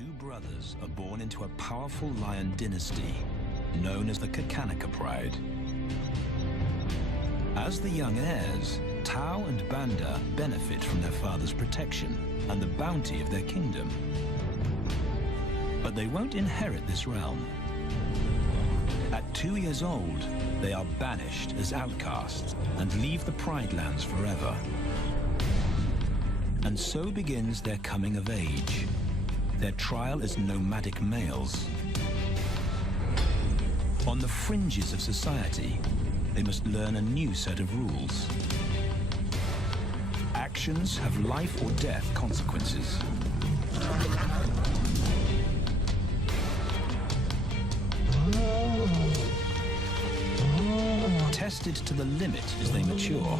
Two brothers are born into a powerful lion dynasty known as the Kakanaka Pride. As the young heirs, Tao and Banda benefit from their father's protection and the bounty of their kingdom. But they won't inherit this realm. At 2 years old, they are banished as outcasts and leave the Pride lands forever. And so begins their coming of age, their trial as nomadic males. On the fringes of society, they must learn a new set of rules. Actions have life or death consequences. Tested to the limit as they mature,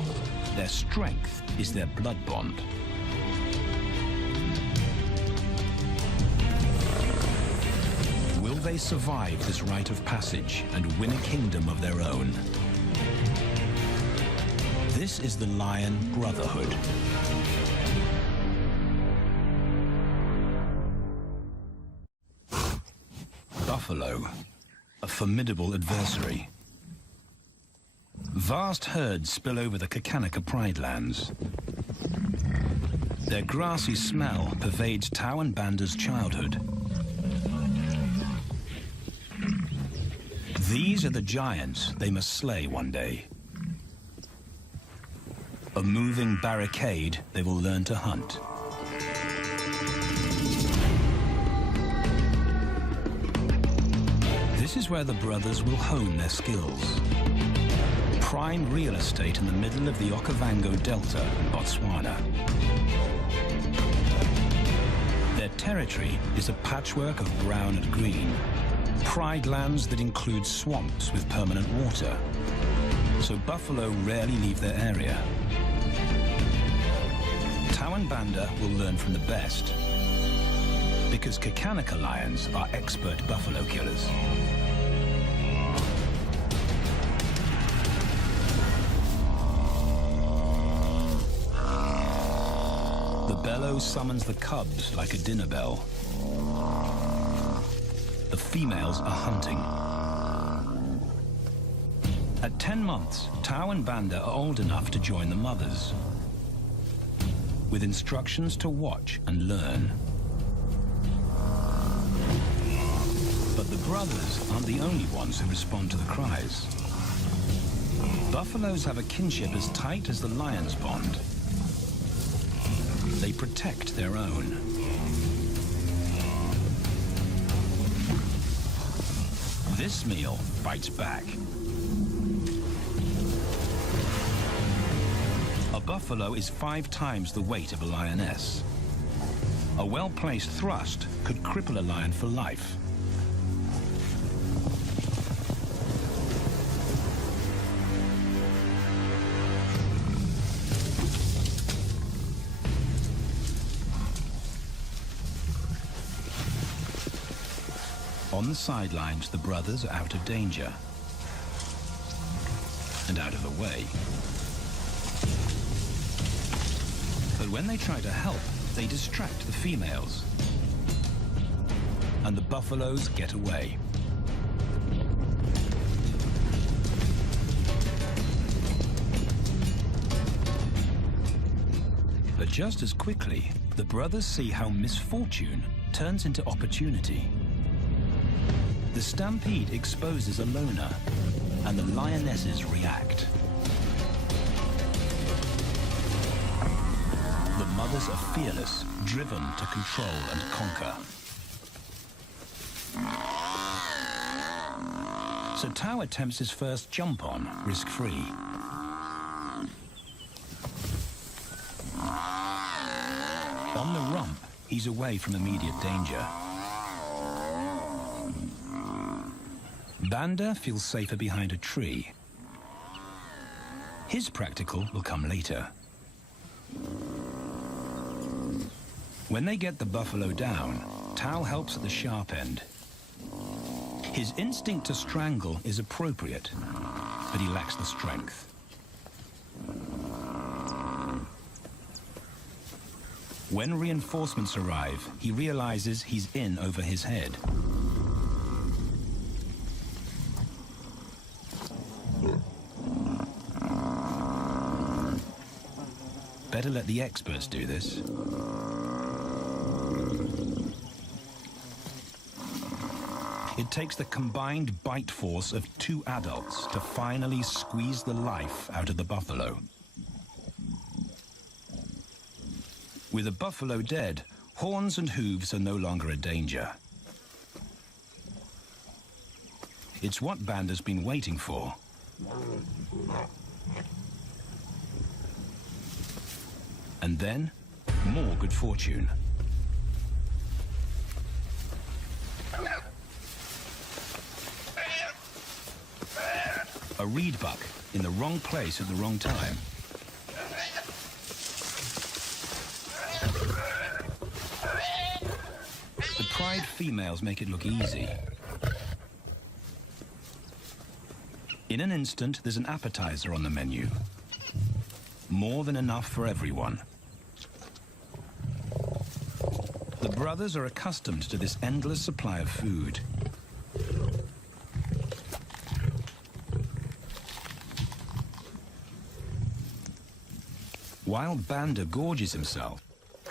their strength is their blood bond. Will they survive this rite of passage and win a kingdom of their own? This is the Lion Brotherhood. Buffalo, a formidable adversary. Vast herds spill over the Kakanaka Pride lands. Their grassy smell pervades Tao and Banda's childhood. These are the giants they must slay one day. A moving barricade they will learn to hunt. This is where the brothers will hone their skills. Prime real estate in the middle of the Okavango Delta in Botswana. Their territory is a patchwork of brown and green. Pride lands that include swamps with permanent water. So buffalo rarely leave their area. Tao and Banda will learn from the best, because Kakanaka lions are expert buffalo killers. The bellow summons the cubs like a dinner bell. The females are hunting. At 10 months, Tao and Banda are old enough to join the mothers, with instructions to watch and learn. But the brothers aren't the only ones who respond to the cries. Buffaloes have a kinship as tight as the lion's bond. They protect their own. This meal fights back. A buffalo is 5 times the weight of a lioness. A well-placed thrust could cripple a lion for life. On the sidelines, the brothers are out of danger and out of the way. But when they try to help, they distract the females, and the buffaloes get away. But just as quickly, the brothers see how misfortune turns into opportunity. The stampede exposes a loner, and the lionesses react. The mothers are fearless, driven to control and conquer. So Tao attempts his first jump on, risk-free. On the rump, he's away from immediate danger. Banda feels safer behind a tree. His practical will come later. When they get the buffalo down, Tao helps at the sharp end. His instinct to strangle is appropriate, but he lacks the strength. When reinforcements arrive, he realizes he's in over his head. Better let the experts do this. It takes the combined bite force of 2 adults to finally squeeze the life out of the buffalo. With the buffalo dead, horns and hooves are no longer a danger. It's what Banda's been waiting for. And then, more good fortune. A reed buck in the wrong place at the wrong time. The pride females make it look easy. In an instant, there's an appetizer on the menu. More than enough for everyone. The brothers are accustomed to this endless supply of food. While Banda gorges himself,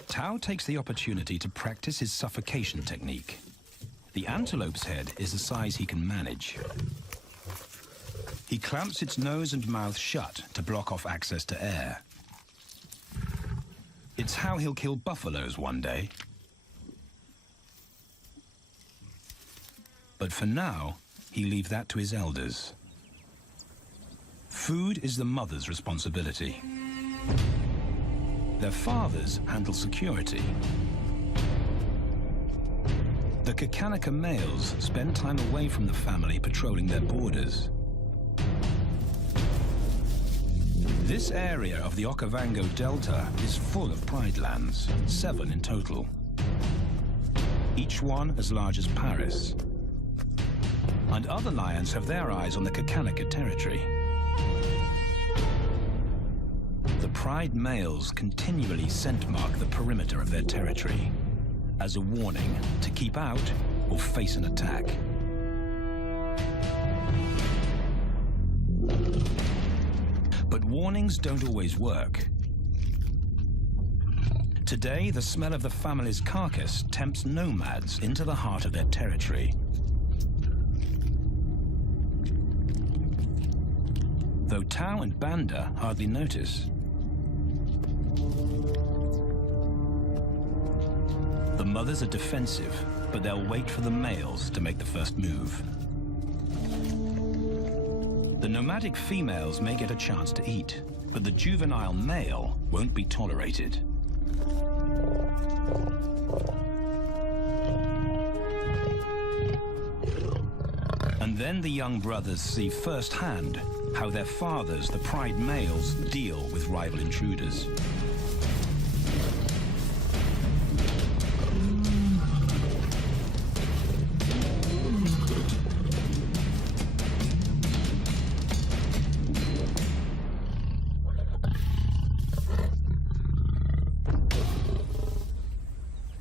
Tao takes the opportunity to practice his suffocation technique. The antelope's head is the size he can manage. He clamps its nose and mouth shut to block off access to air. It's how he'll kill buffaloes one day. But for now, he leaves that to his elders. Food is the mother's responsibility. Their fathers handle security. The Kakanaka males spend time away from the family patrolling their borders. This area of the Okavango Delta is full of pride lands, 7 in total. Each one as large as Paris. And other lions have their eyes on the Kakanaka territory. The pride males continually scent mark the perimeter of their territory as a warning to keep out or face an attack. But warnings don't always work. Today, the smell of the family's carcass tempts nomads into the heart of their territory. Though Tao and Banda hardly notice. The mothers are defensive, but they'll wait for the males to make the first move. The nomadic females may get a chance to eat, but the juvenile male won't be tolerated. And then the young brothers see firsthand how their fathers, the pride males, deal with rival intruders.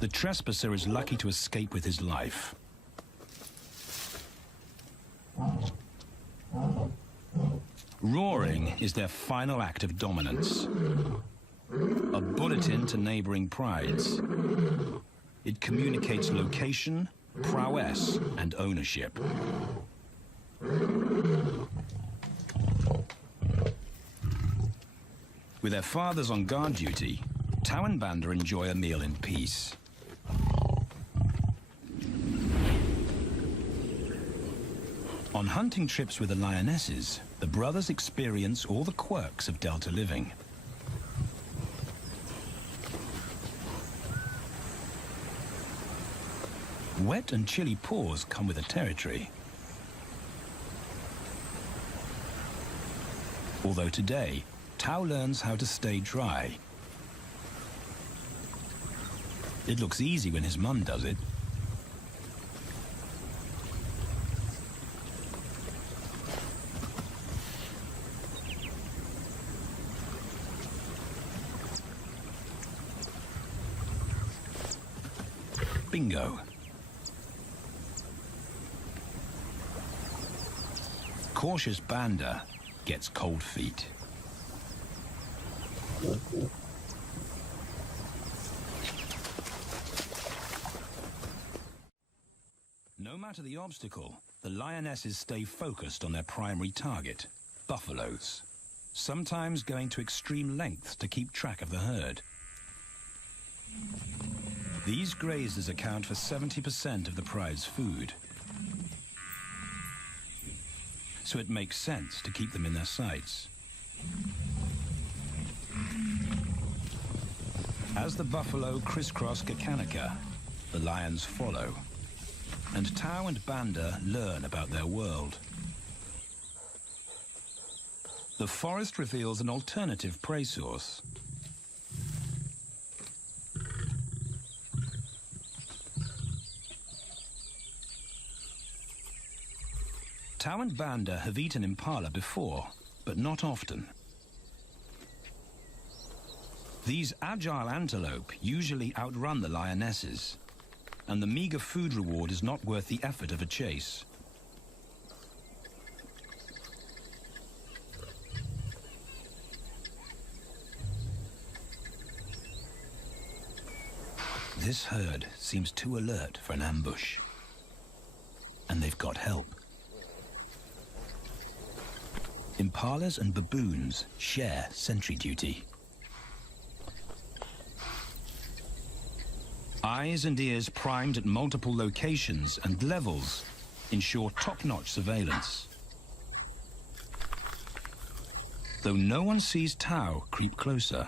The trespasser is lucky to escape with his life. Roaring is their final act of dominance. A bulletin to neighboring prides. It communicates location, prowess, and ownership. With their fathers on guard duty, Tao and Banda enjoy a meal in peace. On hunting trips with the lionesses, the brothers experience all the quirks of Delta living. Wet and chilly paws come with the territory. Although today, Tao learns how to stay dry. It looks easy when his mum does it. Bingo. Cautious Banda gets cold feet. No matter the obstacle, the lionesses stay focused on their primary target, buffaloes, sometimes going to extreme lengths to keep track of the herd. These grazers account for 70% of the pride's food, so it makes sense to keep them in their sights. As the buffalo crisscross Kakanika, the lions follow, and Tau and Banda learn about their world. The forest reveals an alternative prey source. Tau and Banda have eaten impala before, but not often. These agile antelope usually outrun the lionesses, and the meager food reward is not worth the effort of a chase. This herd seems too alert for an ambush, and they've got help. Impalas and baboons share sentry duty. Eyes and ears primed at multiple locations and levels ensure top-notch surveillance. Though no one sees Tau creep closer.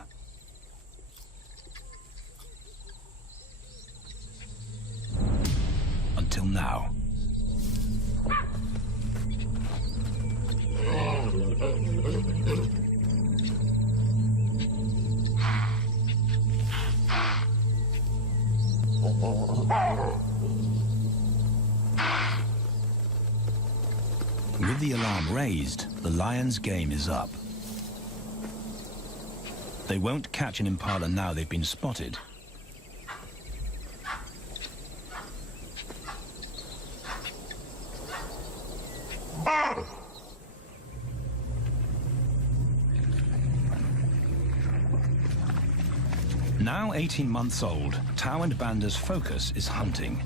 Until now. With the alarm raised, the lions' game is up. They won't catch an impala now they've been spotted. Now 18 months old, Tau and Banda's focus is hunting.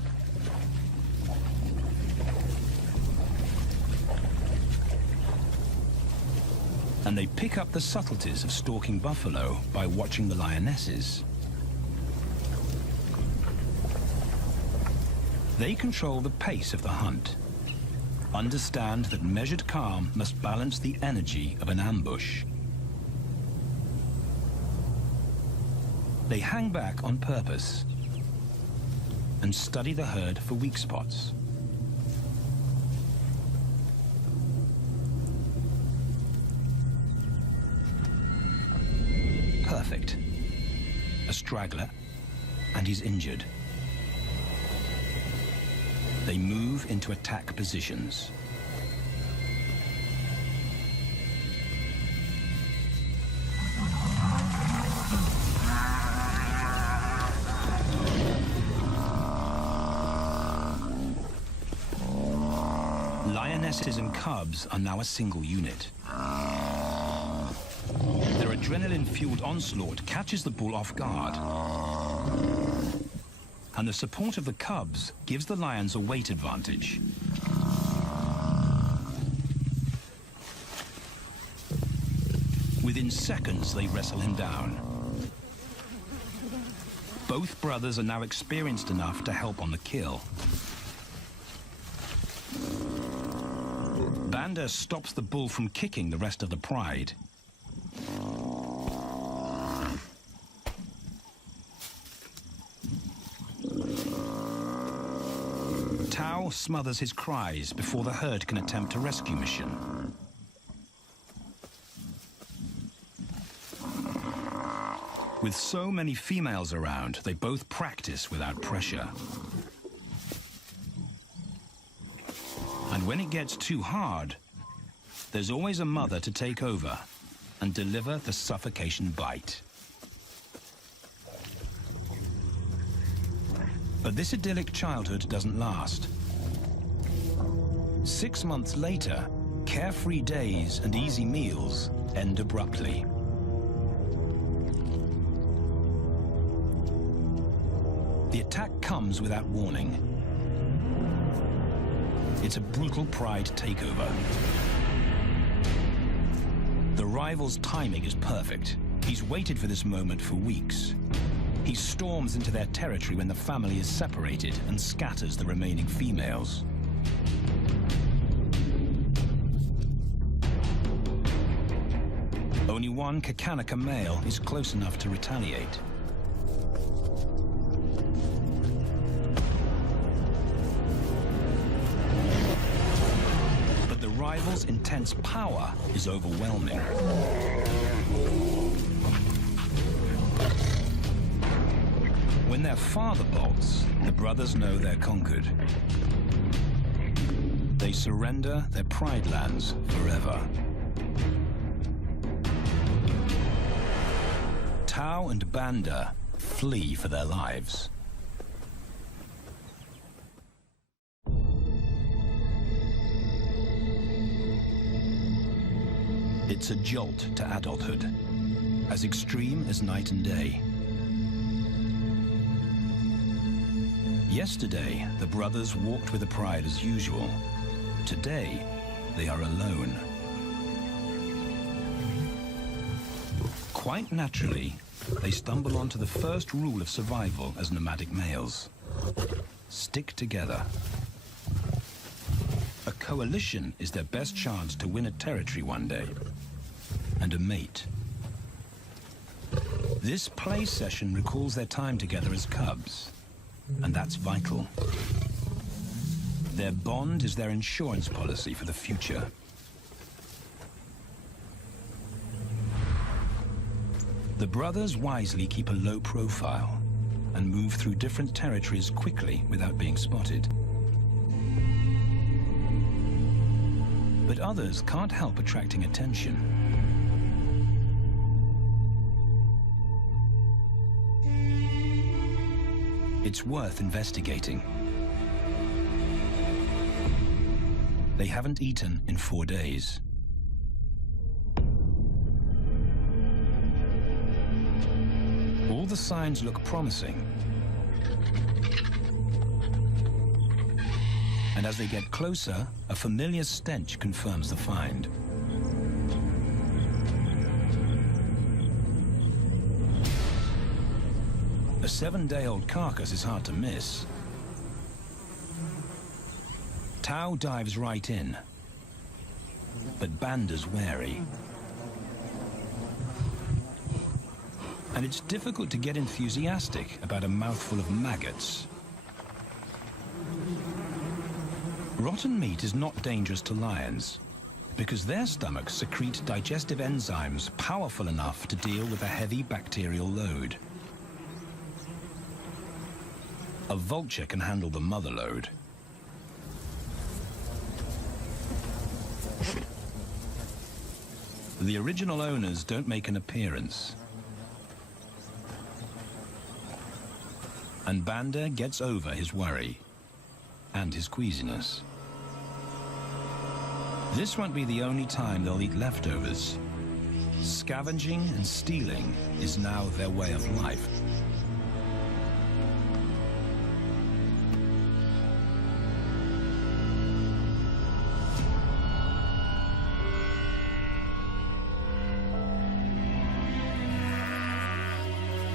And they pick up the subtleties of stalking buffalo by watching the lionesses. They control the pace of the hunt, understand that measured calm must balance the energy of an ambush. They hang back on purpose and study the herd for weak spots. Perfect. A straggler, and he's injured. They move into attack positions. Lionesses and cubs are now a single unit. Their adrenaline-fueled onslaught catches the bull off guard. And the support of the cubs gives the lions a weight advantage. Within seconds, they wrestle him down. Both brothers are now experienced enough to help on the kill. Banda stops the bull from kicking the rest of the pride. Tau smothers his cries before the herd can attempt a rescue mission. With so many females around, they both practice without pressure. And when it gets too hard, there's always a mother to take over and deliver the suffocation bite. But this idyllic childhood doesn't last. 6 months later, carefree days and easy meals end abruptly. The attack comes without warning. It's a brutal pride takeover. The rival's timing is perfect. He's waited for this moment for weeks. He storms into their territory when the family is separated and scatters the remaining females. Only one Kakanika male is close enough to retaliate. But the rival's intense power is overwhelming. When their father bolts, the brothers know they're conquered. They surrender their pride lands forever. Tau and Banda flee for their lives. It's a jolt to adulthood, as extreme as night and day. Yesterday, the brothers walked with the pride as usual. Today, they are alone. Quite naturally, they stumble onto the first rule of survival as nomadic males. Stick together. A coalition is their best chance to win a territory one day, and a mate. This play session recalls their time together as cubs, and that's vital. Their bond is their insurance policy for the future. The brothers wisely keep a low profile and move through different territories quickly without being spotted. But others can't help attracting attention. It's worth investigating. They haven't eaten in 4 days. All the signs look promising. And as they get closer, a familiar stench confirms the find. A 7-day-old carcass is hard to miss. Tau dives right in, but Banda's wary. And it's difficult to get enthusiastic about a mouthful of maggots. Rotten meat is not dangerous to lions, because their stomachs secrete digestive enzymes powerful enough to deal with a heavy bacterial load. A vulture can handle the mother load. The original owners don't make an appearance. And Banda gets over his worry and his queasiness. This won't be the only time they'll eat leftovers. Scavenging and stealing is now their way of life.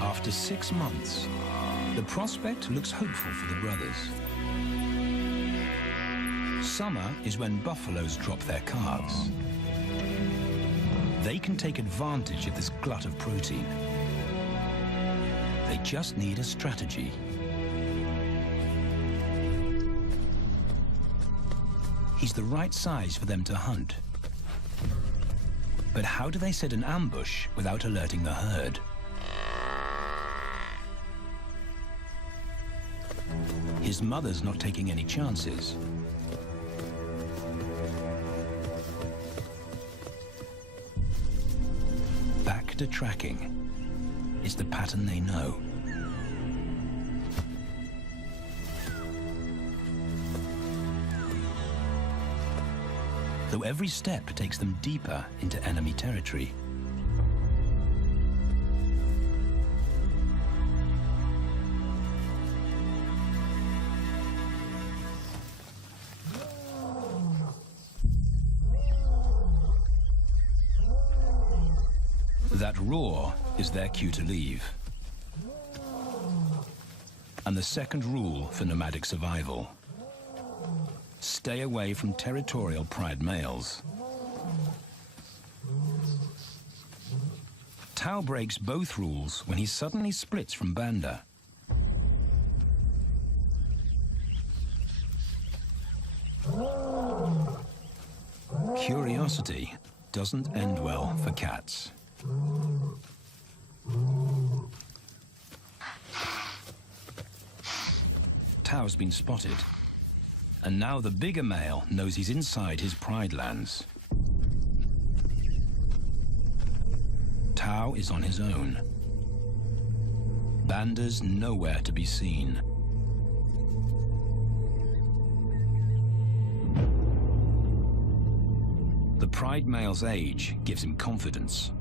After 6 months, the prospect looks hopeful for the brothers. Summer is when buffaloes drop their calves. They can take advantage of this glut of protein. They just need a strategy. He's the right size for them to hunt. But how do they set an ambush without alerting the herd? His mother's not taking any chances. Back to tracking is the pattern they know. though every step takes them deeper into enemy territory. That roar is their cue to leave. And the second rule for nomadic survival: stay away from territorial pride males. Tao breaks both rules when he suddenly splits from Banda. Curiosity doesn't end well for cats. Tao's been spotted, and now the bigger male knows he's inside his pride lands. Tao is on his own. Banda's nowhere to be seen. The pride male's age gives him confidence.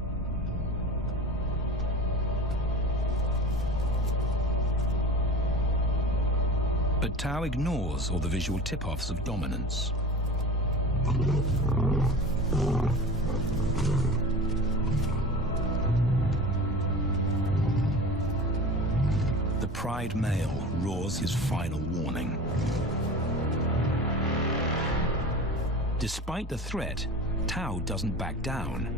But Tao ignores all the visual tip-offs of dominance. The pride male roars his final warning. Despite the threat, Tao doesn't back down.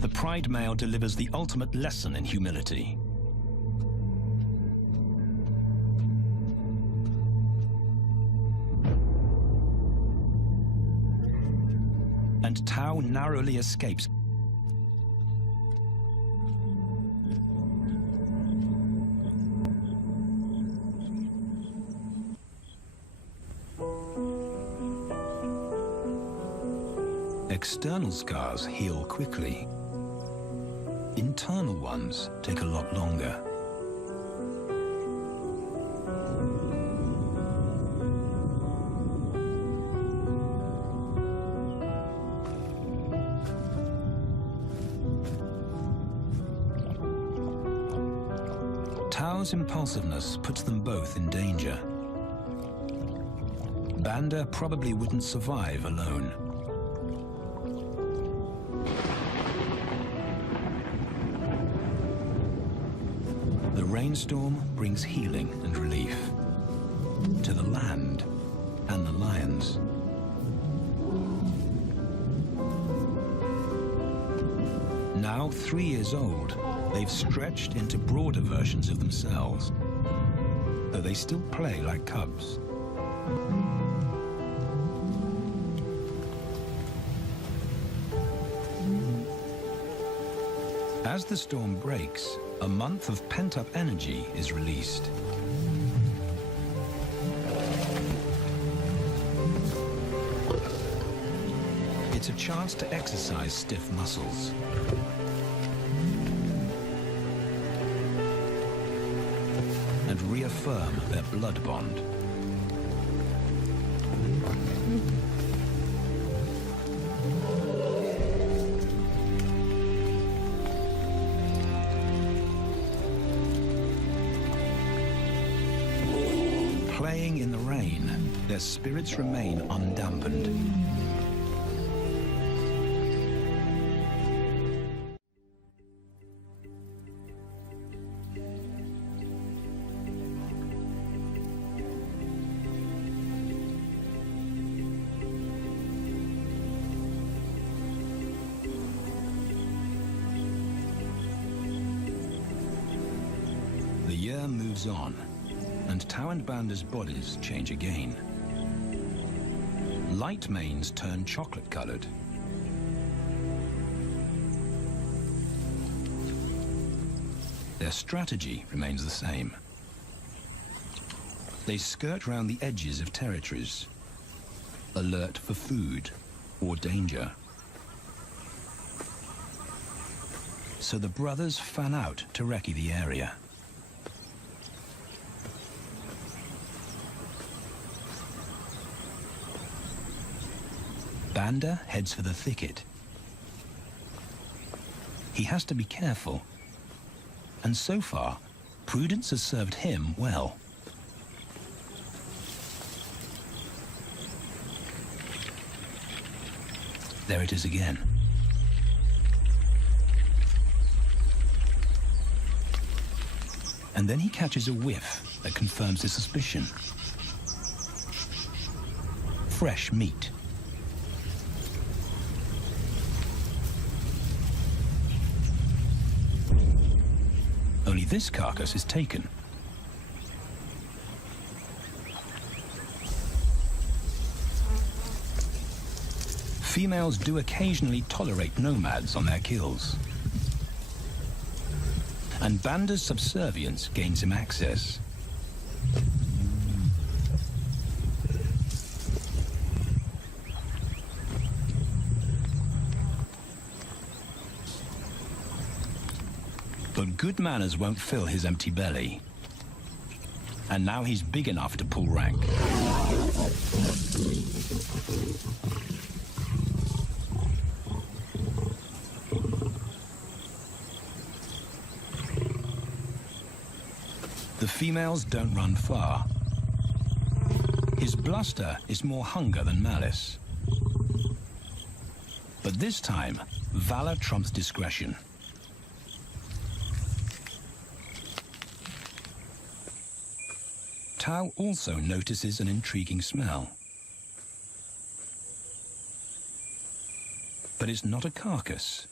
The pride male delivers the ultimate lesson in humility. And Tao narrowly escapes. External scars heal quickly. Internal ones take a lot longer. Tao's impulsiveness puts them both in danger. Banda probably wouldn't survive alone. The rainstorm brings healing and relief to the land and the lions. Now 3 years old, they've stretched into broader versions of themselves, though they still play like cubs. As the storm breaks, a month of pent-up energy is released. It's a chance to exercise stiff muscles. And reaffirm their blood bond. Playing in the rain, their spirits remain undampened. The year moves on, and Tao and Banda's bodies change again. Light manes turn chocolate-colored. Their strategy remains the same. They skirt round the edges of territories, alert for food or danger. so the brothers fan out to recce the area. Banda heads for the thicket. He has to be careful, and so far, prudence has served him well. There it is again. And then he catches a whiff that confirms his suspicion. Fresh meat. Only this carcass is taken. Females do occasionally tolerate nomads on their kills. And Banda's subservience gains him access. But good manners won't fill his empty belly. And now he's big enough to pull rank. The females don't run far. His bluster is more hunger than malice. But this time, valor trumps discretion. Tao also notices an intriguing smell. But it's not a carcass.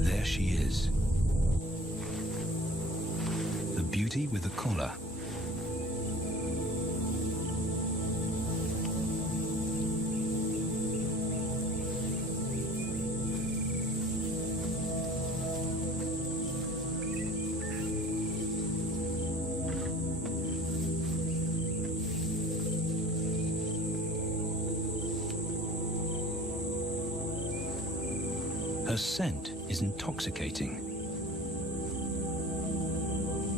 There she is. The beauty with the collar. Her scent is intoxicating.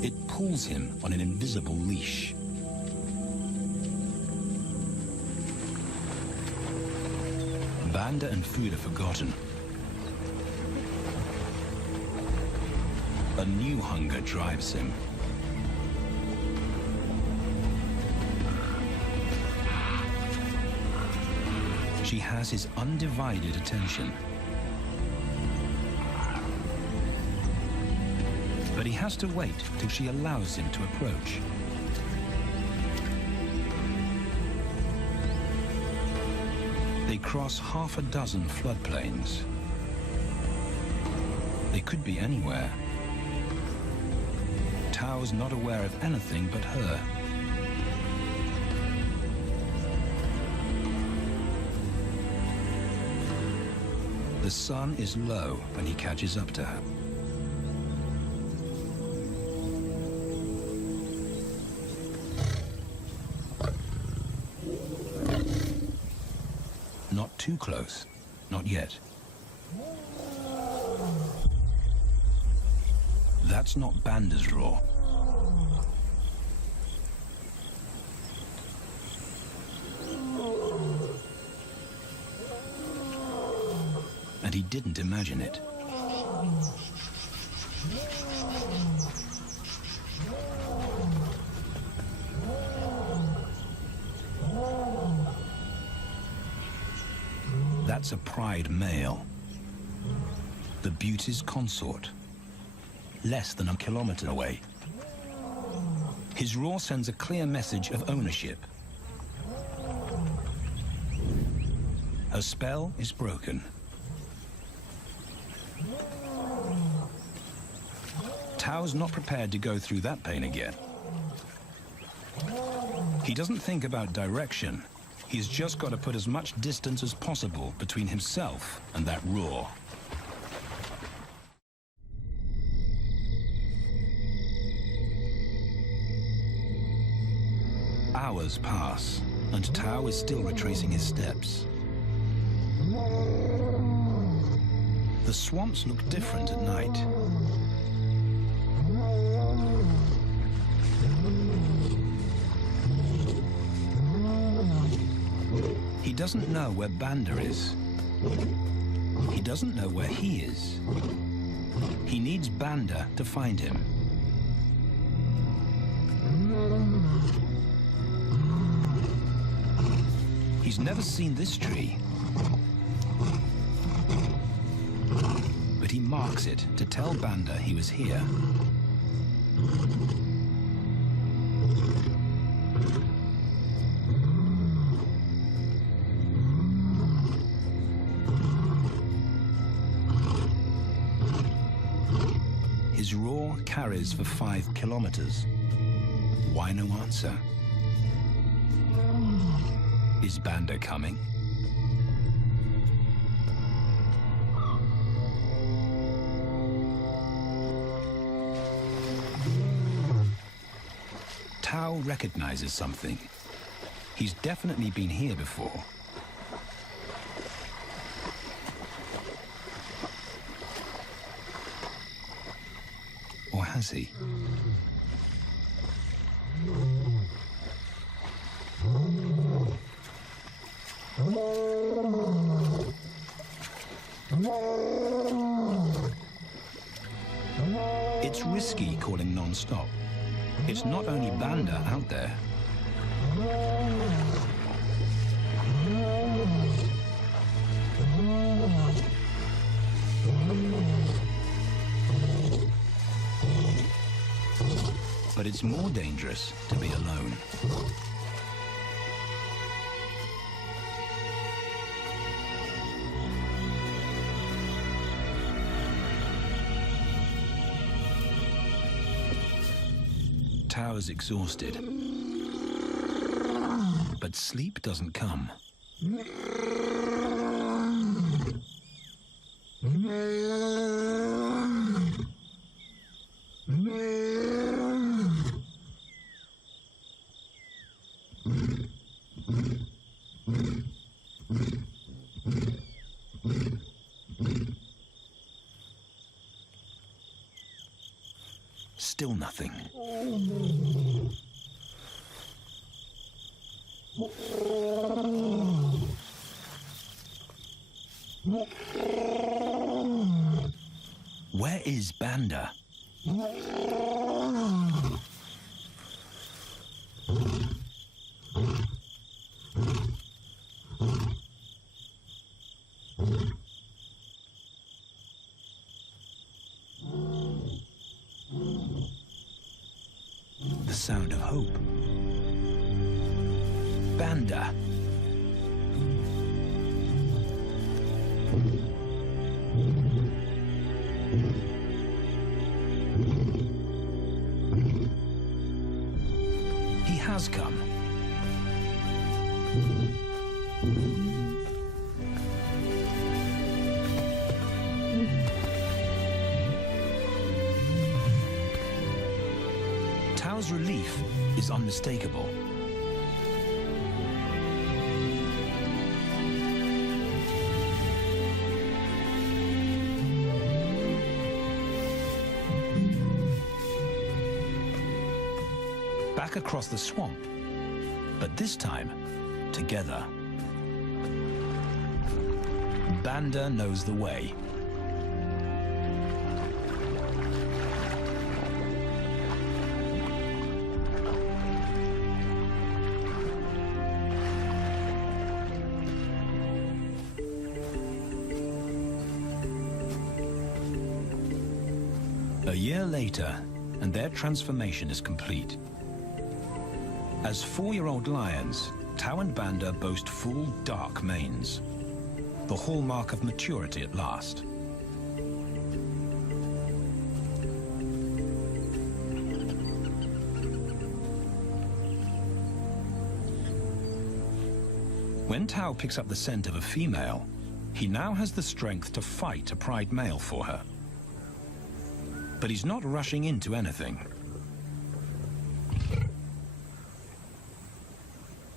It pulls him on an invisible leash. Banda and food are forgotten. A new hunger drives him. She has his undivided attention. But he has to wait till she allows him to approach. They cross half a dozen floodplains. They could be anywhere. Tao's not aware of anything but her. The sun is low when he catches up to her. Not too close, not yet. That's not Banda's roar. And he didn't imagine it. That's a pride male. The beauty's consort. Less than a kilometer away. His roar sends a clear message of ownership. Her spell is broken. Tao's not prepared to go through that pain again. He doesn't think about direction. He's just got to put as much distance as possible between himself and that roar. Hours pass. and Tao is still retracing his steps. The swamps look different at night. He doesn't know where Banda is. He doesn't know where he is. He needs Banda to find him. He's never seen this tree, but he marks it to tell Banda he was here. His roar carries for 5 kilometers. Why no answer? Is Banda coming? Tao recognizes something. He's definitely been here before. Or has he? It's risky calling non-stop. It's not only Banda out there. But it's more dangerous to be alone. Tao is exhausted, but sleep doesn't come. Still nothing. Where is Banda? The sound of hope. Banda. He has come. Tao's relief is unmistakable. Back across the swamp, but this time, together. Banda knows the way. A year later, and their transformation is complete. As 4-year-old lions, Tao and Banda boast full, dark manes, the hallmark of maturity at last. When Tao picks up the scent of a female, he now has the strength to fight a pride male for her. But he's not rushing into anything.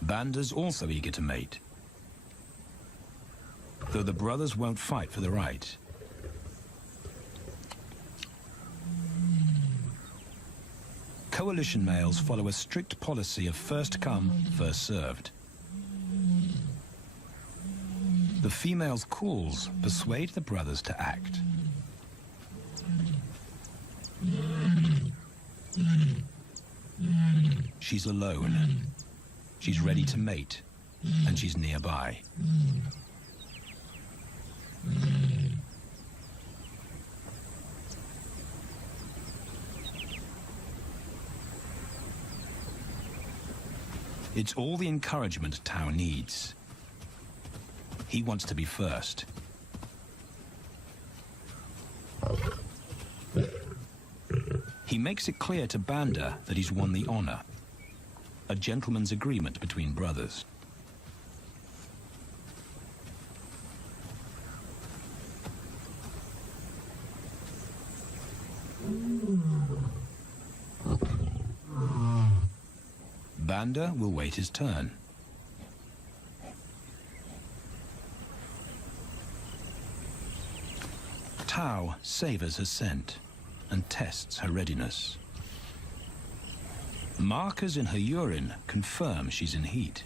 Banda's also eager to mate, though the brothers won't fight for the right. Coalition males follow a strict policy of first come, first served. The female's calls persuade the brothers to act. She's alone. She's ready to mate, and she's nearby. It's all the encouragement Tao needs. He wants to be first. He makes it clear to Banda that he's won the honor, a gentleman's agreement between brothers. Banda will wait his turn. Tao savors her scent and tests her readiness. Markers in her urine confirm she's in heat.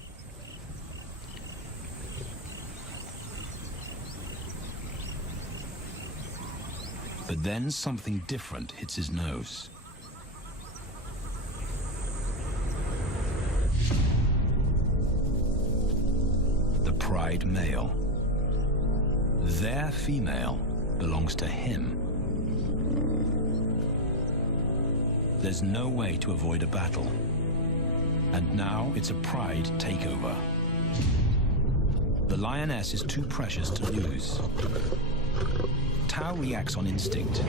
But then something different hits his nose. The pride male. Their female belongs to him. There's no way to avoid a battle. And now it's a pride takeover. The lioness is too precious to lose. Tao reacts on instinct.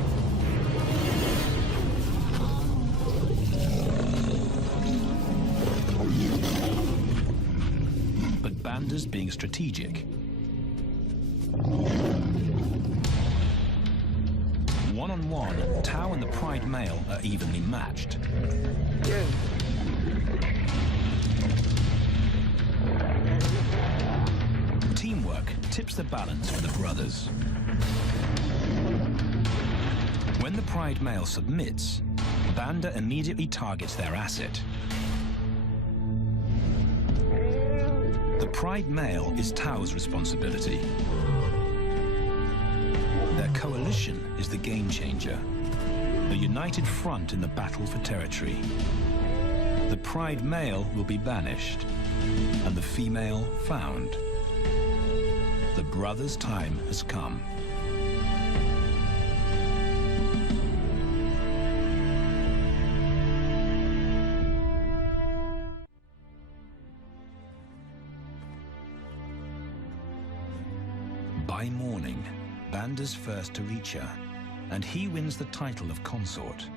But Banda's being strategic. One-on-one, Tao and the pride male are evenly matched. Teamwork tips the balance for the brothers. When the pride male submits, Banda immediately targets their asset. The pride male is Tao's responsibility. Their coalition is the game changer, a united front in the battle for territory. The pride male will be banished, and the female found. The brothers' time has come. By morning, Banda's first to reach her, and he wins the title of consort.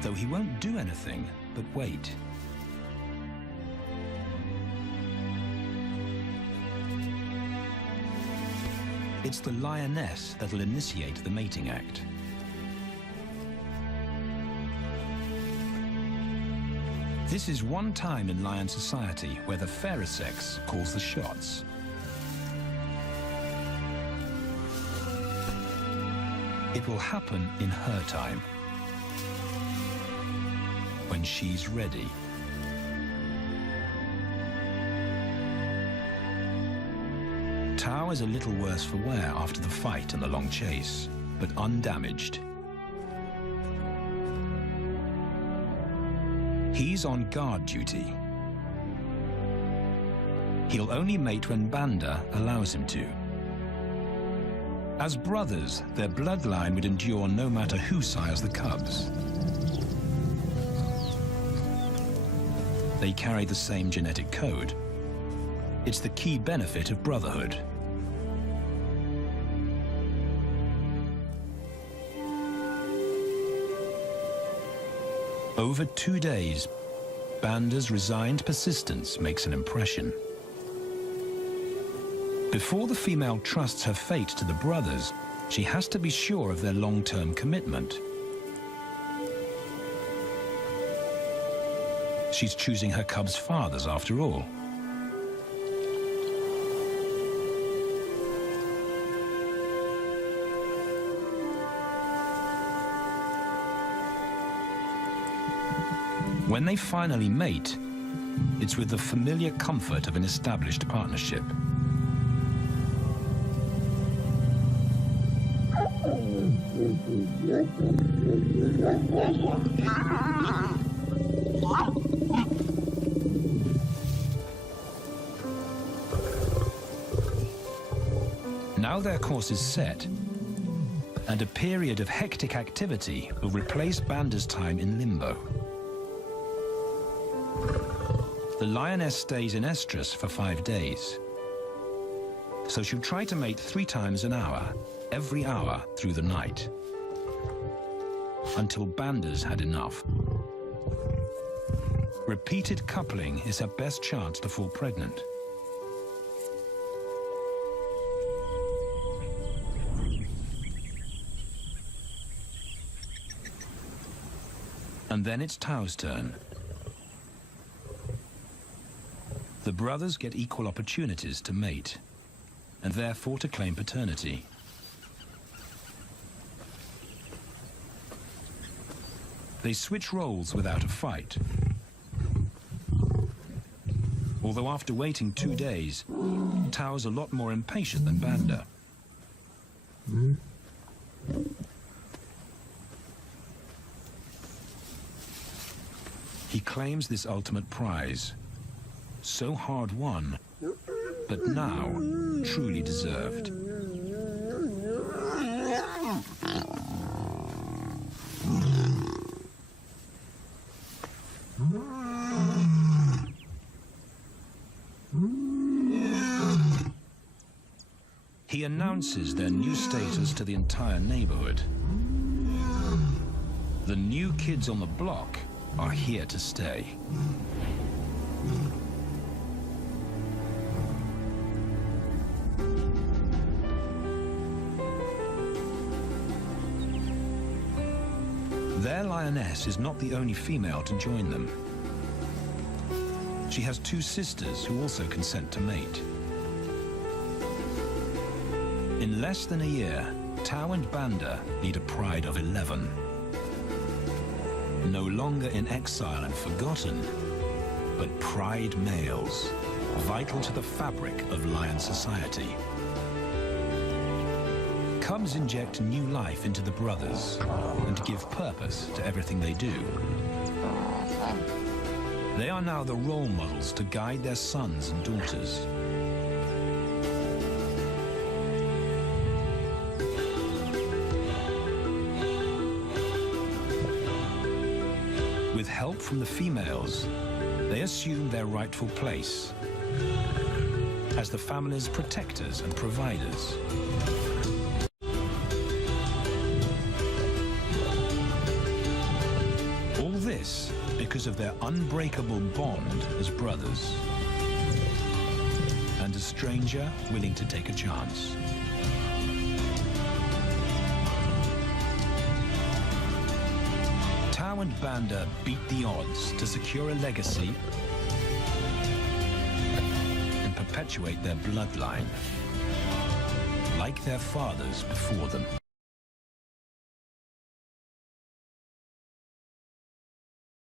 Though he won't do anything but wait. It's the lioness that'll initiate the mating act. This is one time in lion society where the fairer sex calls the shots. It will happen in her time, when she's ready. Tao is a little worse for wear after the fight and the long chase, but undamaged. He's on guard duty. He'll only mate when Banda allows him to. As brothers, their bloodline would endure no matter who sires the cubs. They carry the same genetic code. It's the key benefit of Brotherhood. Over 2 days, Banda's resigned persistence makes an impression. Before the female trusts her fate to the brothers, she has to be sure of their long-term commitment. She's choosing her cubs' fathers after all. When they finally mate, it's with the familiar comfort of an established partnership. Now their course is set, and a period of hectic activity will replace Banda's time in limbo. The lioness stays in estrus for 5 days, so she'll try to mate 3 times an hour, every hour through the night, until Banda's had enough. Repeated coupling is her best chance to fall pregnant. And then it's Tau's turn. The brothers get equal opportunities to mate, and therefore to claim paternity. They switch roles without a fight. Although after waiting 2 days, Tau's a lot more impatient than Banda. He claims this ultimate prize, so hard won, but now truly deserved. He announces their new status to the entire neighborhood. The new kids on the block are here to stay. Their lioness is not the only female to join them. She has 2 sisters who also consent to mate. In less than a year, Tau and Banda lead a pride of 11. No longer in exile and forgotten, but pride males, vital to the fabric of lion society. Cubs inject new life into the brothers and give purpose to everything they do. They are now the role models to guide their sons and daughters. With help from the females, they assume their rightful place as the family's protectors and providers. All this because of their unbreakable bond as brothers, and a stranger willing to take a chance. Tau and Banda beat the odds to secure a legacy and perpetuate their bloodline, like their fathers before them.